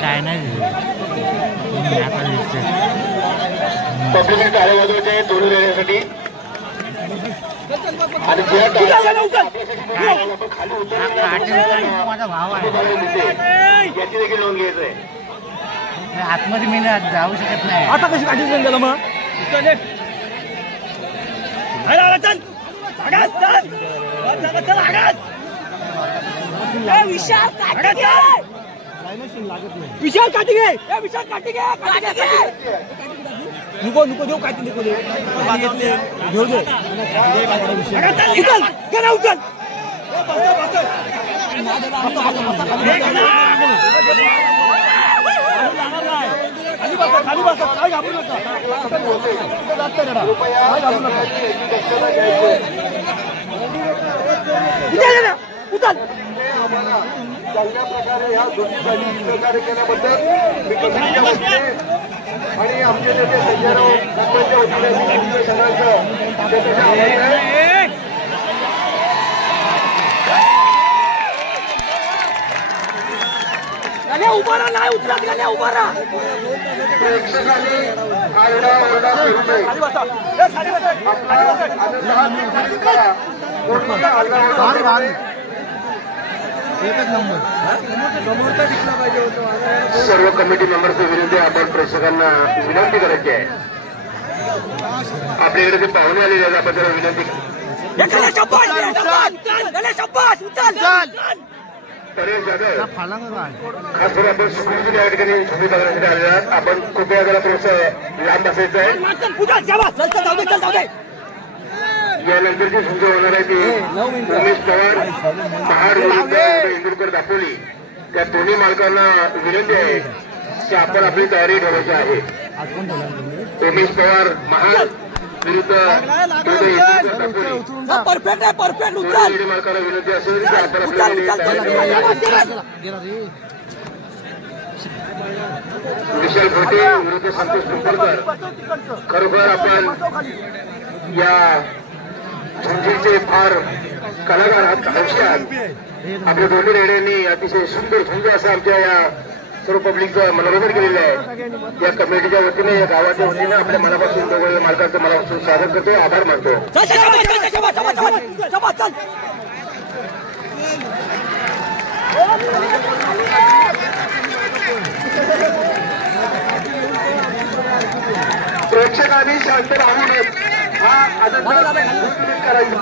काय नाही पब्लिक टाळे वाजवायचे दोन्ही रेड्यासाठी आणि खाली माझा भाव आहे याची देखील नोंद घ्यायचंय. आतमध्ये मी जाऊ शकत नाही. आता कशी काढून गेलं मग विशाल काटी घे विशाल काटी घे नको नको देऊ काटी नको देऊ घेऊ दे उचल उचल खाली बसा काय घाबरू नका उचल चांगल्या प्रकारे ह्या दोन्ही बाजू सहकार्य केल्याबद्दल मी कमिटीच्या वतीने आणि आमचे नेते संजयराव मुंबईच्या वतीने सगळ्यांचं उभा राहा नाही उतरत गाण्या उभा राहा प्रेक्षकांनी आरडा ओरडा करू नये. सर्व कमिटी मेंबर्सची विनंती आपण प्रेक्षकांना विनंती करायची आहे. आपल्याकडे जे पाहुणे आलेले आहेत आपण त्याला विनंती परेश जाधव खास करून आपण सुखरूपी या ठिकाणी झोपी करण्यासाठी आलेले आहात. आपण कृपया जरा थोडंसं लांब बसायचं आहे. यानंतरची झुंज होणार आहे ती उमेश पवार महाड विरुद्ध इंदुरकर दापोली. त्या दोन्ही मालकांना विनंती आहे की आपण आपली तयारी ठेवायची आहे. उमेश पवार महाड विरुद्ध परफेक्ट आहे परफेक्ट मालकांना विनंती असेल की आपण विशाल खोटे विरुद्ध संतोष पिंपळकर. खरोखर आपण या झुंजीचे फार कलाकार आहात हौशी आहात. आपल्या दोन्ही रेड्यांनी अतिशय सुंदर झुंज असं आमच्या या सर्व पब्लिकचं मनोरंजन केलेलं आहे. या कमिटीच्या वतीने या गावाच्या वतीने आपल्या मनापासून दोघे मालकांचं मनापासून स्वागत करतो, आभार मानतो. प्रेक्षकांनी शांत राहू नये हा आनंद करायचा.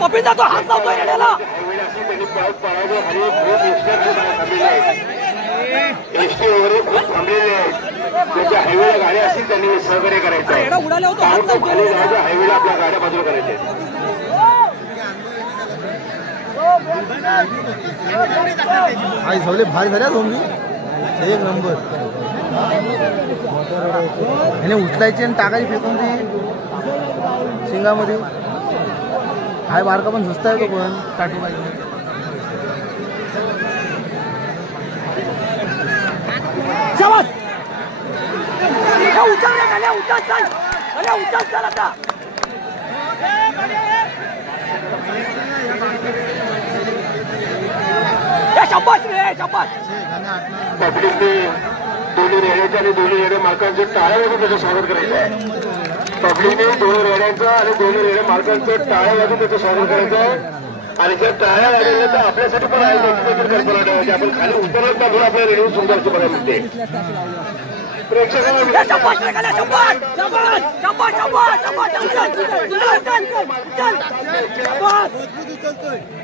पपीचा तो हात लावतोय रेड्याला. त्यांनी पाऊस पाडावं आणि खूप थांबलेले आहेत. एसटी वगैरे खूप थांबलेले आहेत. ज्याच्या हायवेला गाड्या असतील त्यांनी सहकार्य करायचं आहे. खाली जायच्या हायवेला आपल्या गाड्या बाजूला करायच्या आहेत. आई सगळे भारी झाल्या झोंबी एक नंबर. ह्याने उचलायची आणि टाकायची फेकून ती शिंगामध्ये. हाय बारका पण झुसता येतो पण टाटू पाहिजे. पब्लिकने दोन्ही रेड्याचं आणि दोन्ही रेड्या मालकांचं टाळ्या वाजून त्याचं स्वागत करायचं आहे. पब्लिकने दोन्ही रेड्याचं आणि दोन्ही रेड्या मालकांचं टाळ्या वाजून त्याचं स्वागत करायचं आहे. आणि जर टाळ्या लागल्या तर आपल्यासाठी पण आहे कल्पना ठेवायची. आपण खाली उतरत म्हणून आपल्या रेडिओ सुंदर असं बघायला मिळते. प्रेक्षकांना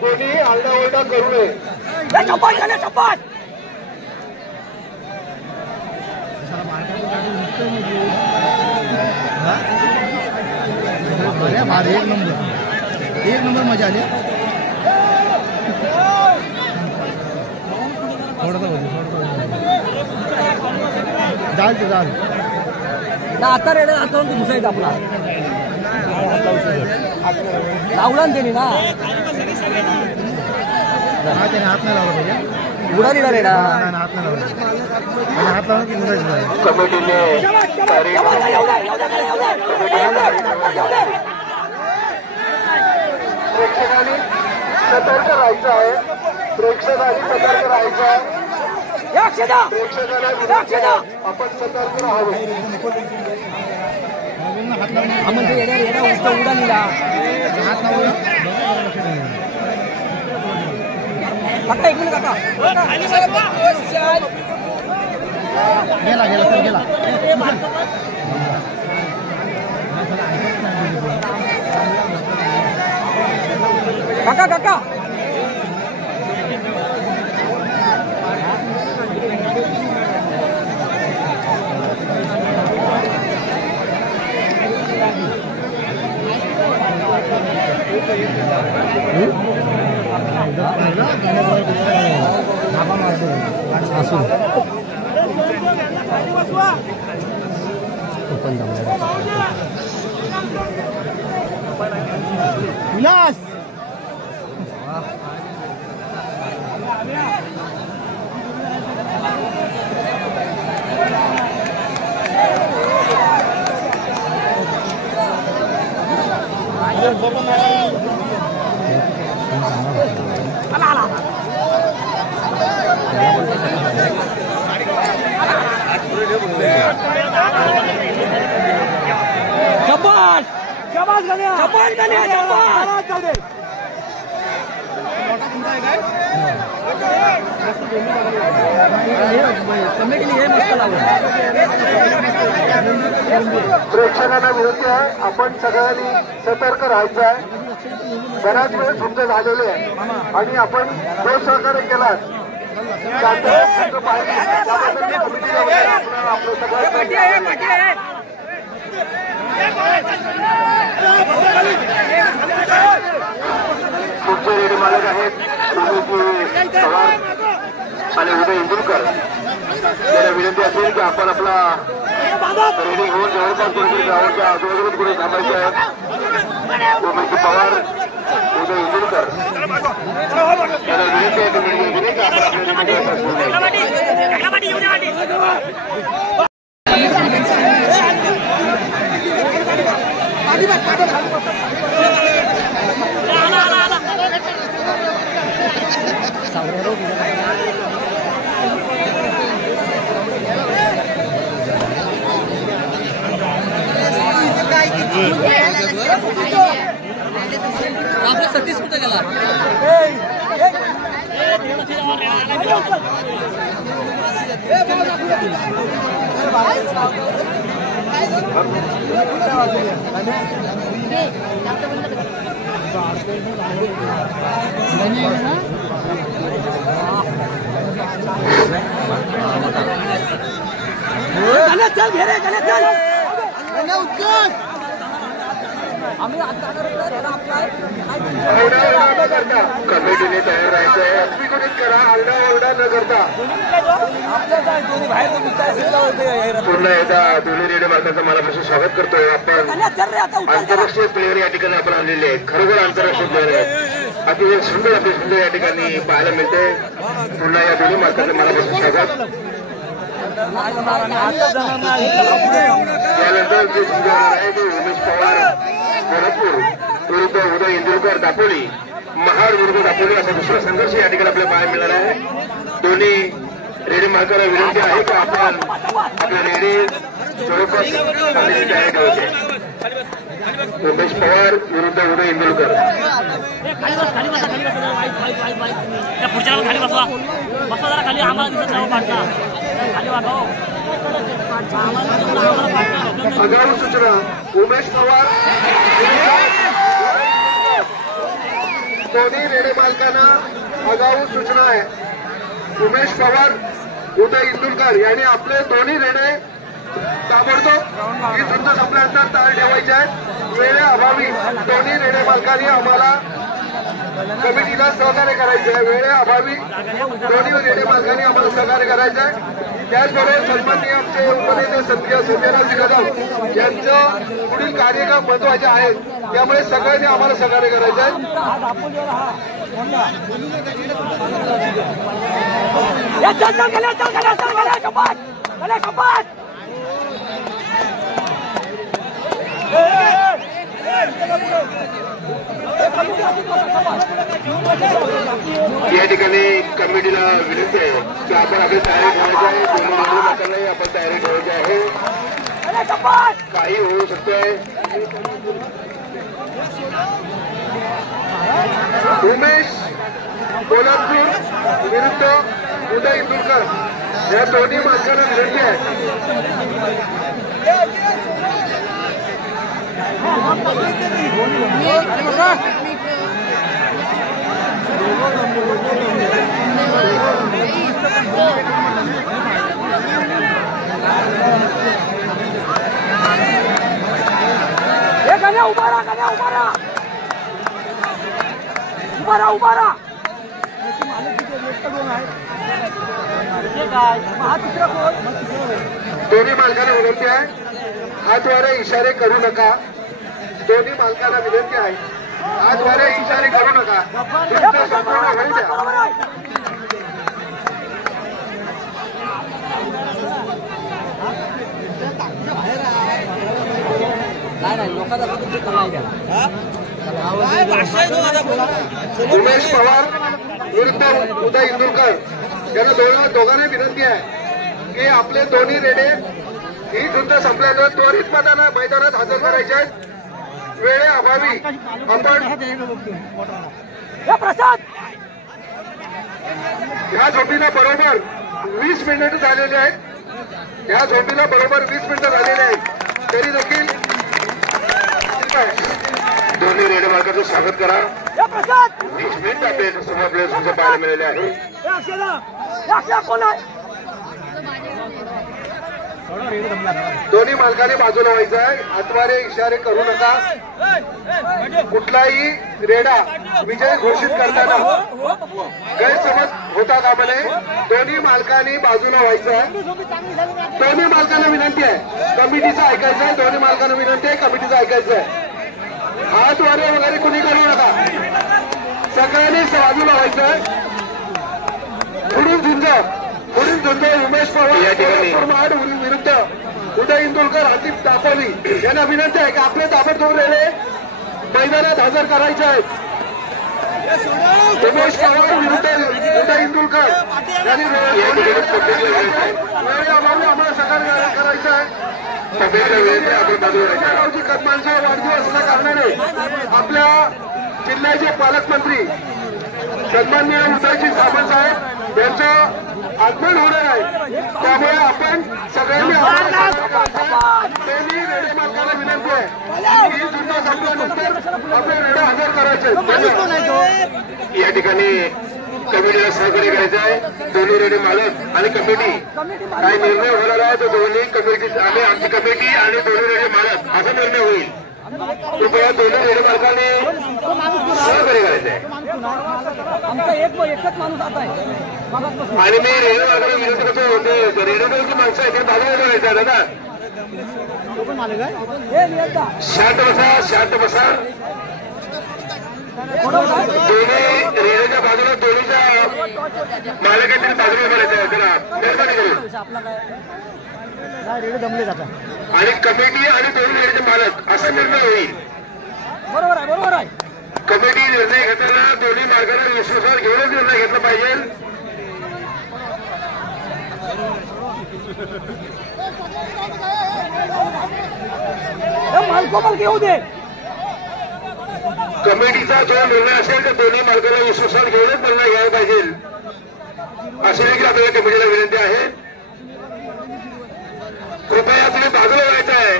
कोणी आरडाओरडा करू नये. एक नंबर मजा आली. जाल आता रेड्या आता घुसायचं आपला. लावला ना त्याने ना हा त्याने हात नाही लावला पाहिजे उडाली ना रे ना हात नाही लावला आणि हात लावून की उडायचं कमिटीने प्रेक्षकांनी सतर्क राहायचं आहे प्रेक्षकांनी सतर्क राहायचं आहे प्रेक्षकांना विनंती आहे, आपण सतर्क राहावं म्हणजे येड्या उडालीला हात लावला काका एक मिनिट काका गेला गेला सर गेला काका काका विलास शाबाश शाबाश गण्या शाबाश गण्या शाबाश कमिटीने हे मस्त लावलं प्रेक्षकांना विनंती आहे आपण सगळ्यांनी सतर्क राहायचं आहे बऱ्याच वेळ तुमचं झालेले आहे आणि आपण जो सहकार्य केलात त्याबद्दल कमिटीला आपलं सगळं पुढचे रेडी मालक आहेत पवार आणि उदय इंदुरकर त्याला विनंती असेल की आपण आपला रेडी होऊन जवळपास कोणतरी गावाच्या आजूबाजूला कुठे थांबायचे आहे उमेश पवार उदय इंदुरकर त्याला विनंती आहे तुम्ही आपला सतीश कुठे गेला चल घे रे चल कमिटीने तयार राहायचं आहे अगदी करा आरडाओरडा न करता पुन्हा एकदा दोन्ही रेडे मालकांचं मनापासून स्वागत करतोय आपण आंतरराष्ट्रीय प्लेअर या ठिकाणी आपण आणलेले आहेत खरोखर आंतरराष्ट्रीय प्लेअर आहेत अतिशय सुंदर अति सुंदर या ठिकाणी पाहायला मिळते पुन्हा या दोन्ही मालकांचं मनापासून स्वागत त्यानंतर जे सुंदर आहे ते उमेश पवार कोल्हापूर विरुद्ध उदय इंदुरकर दापोली महाड विरुद्ध दापोली असा दुसरा संघर्ष या ठिकाणी आपल्याला पाहायला मिळाला आहे दोन्ही रेडी मालकाला विनंती आहे की आपण आपल्या रेडी स्वरूपात तयारी ठेवते उमेश पवार विरुद्ध उदय इंदुरकर पुढच्या खाली बसवा बसवा जरा खाली आम्हाला दिसत नाही पाठवा खाली वाटो आगाऊ सूचना उमेश पवार दोन्ही रेडे मालकांना आगाऊ सूचना आहे उमेश पवार उदय इंदुरकर यांनी आपले दोन्ही रेडे ताबडतोब ही झुंज संपल्यानंतर ताळ ठेवायचे आहेत वेळेअभावी दोन्ही रेडे मालकांनी आम्हाला कमिटीला सहकार्य करायचे आहे वेळेअभावी दोन्ही रेडे मालकांनी आम्हाला सहकार्य करायचं आहे त्याचबरोबर सन्माननीय आमचे उपनेते संजयरावजी कदम यांचं पुढील कार्यक्रम महत्वाचे आहेत, त्यामुळे सगळ्यांनी आम्हाला सहकार्य करायचं आहे. या ठिकाणी कमिटीला विनंती आहे की आपण आपली तयारी ठेवायची आहे. लोकांनाही आपण तयारी ठेवायची आहे. काही होऊ शकतंय. उमेश कोल्हापूर विरुद्ध उदय इंदुरकर या दोन्ही माणसांना विनंती आहे. उभारा दोन्ही मालकांना विनंती आहे, हातवारे इशारे करू नका. दोन्ही मालकांना विनंती आहे, हातवारे इशारे करू नका. संपूर्ण होईल द्या. उमेश पवार विरुद्ध उदय इंदुरकर यांना दोघांना विनंती आहे की आपले दोन्ही रेडे ही युद्ध संपल्यानंतर त्वरित मैदानात हजर करायचे आहेत. वेळेअभावी आपण ह्या झोपीला बरोबर 20 मिनिटं झालेली आहेत. ह्या झोपीला बरोबर 20 मिनिटं झालेली आहेत. तरी देखील दोन्ही रेडे मार्गाचं स्वागत करा. 20 मिनिट आपल्याला पाहायला मिळाले आहे. दोन्ही मालकाने बाजूला व्हायचं आहे. हातवारे इशारे करू नका. कुठलाही रेडा विजय घोषित करताना गैरसमज होता कामा नये. दोन्ही मालकांनी बाजूला व्हायचं आहे. दोन्ही मालकांना विनंती आहे, कमिटीचं ऐकायचं आहे. दोन्ही मालकांना विनंती आहे, कमिटीचं ऐकायचं आहे. हातवारे वगैरे कुणी करू नका. सगळ्यांनी बाजूला व्हायचं आहे. पुढील झुंज उमेश पवार विरुद्ध उदय इंदुरकर, आतिफ दापोली यांना विनंती आहे की आपले ताबडतोब रेडे मैदानात हजर करायचे आहेत. उमेश पवार विरुद्ध उदय इंदुरकर यांनी वेळेअभावी आम्हाला सहकार्य करायचं आहे. संजयरावजी कदमांचा वाढदिवस असल्या कारणाने आपल्या जिल्ह्याचे पालकमंत्री सन्माननीय उदयजी सामंत साहेब यांचं आगमन होणार आहे. त्यामुळे आपण सगळ्यांनी दोन्ही रेडे मालकांना विनंती आहे की युद्ध संपल्यानंतर आपले रेडे हजर करायचे. या ठिकाणी कमिटीला सहकार्य करायचं आहे. दोन्ही रेडे मालक आणि कमिटी काय निर्णय होणार आहे तो दोन्ही कमिटी आमची कमिटी आणि दोन्ही रेडे मालक असा निर्णय होईल. कृपया दोन्ही रेडे मालकांनी सहकार्य करायचं आहे. आणि मी रेल्वे मालकाला विनंती करतो, रेल्वेची माणसं आहे ते बाजूला करायचं आहे. दादा शांत बसा. दोन्ही रेल्वेच्या बाजूला दोन्हीच्या मालकांनी बाजूला करायचं आहे. त्याला मेहरबानी करून आणि कमिटी आणि दोन्ही रेल्वेचे मालक असा निर्णय होईल. बरोबर आहे. कमिटी निर्णय घेताना दोन्ही मार्गाला विश्वासावर घेऊनच निर्णय घेतला पाहिजे. घेऊ दे. कमिटीचा जो निर्णय असेल तर दोन्ही मार्गाला विश्वासावर घेऊनच निर्णय घ्यायला पाहिजे अशी देखील आपल्याला कमिटीला विनंती आहे. कृपया तुम्ही बाजूला व्हायचं आहे.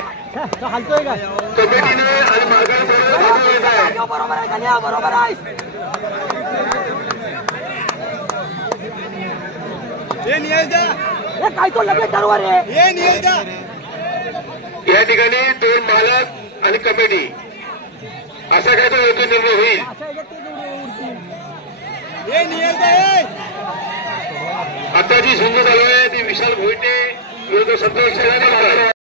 कमिटीने आणि मार्गाने बाजूला येत आहे. बरोबर आहे. काय तो लगेच ठरवर आहे. या ठिकाणी दोन मालक आणि कमिटी असा काय तो योग्य निर्णय होईल. आता जी झुंज चालू आहे ती विशाल मोहिते विरुद्ध संतोष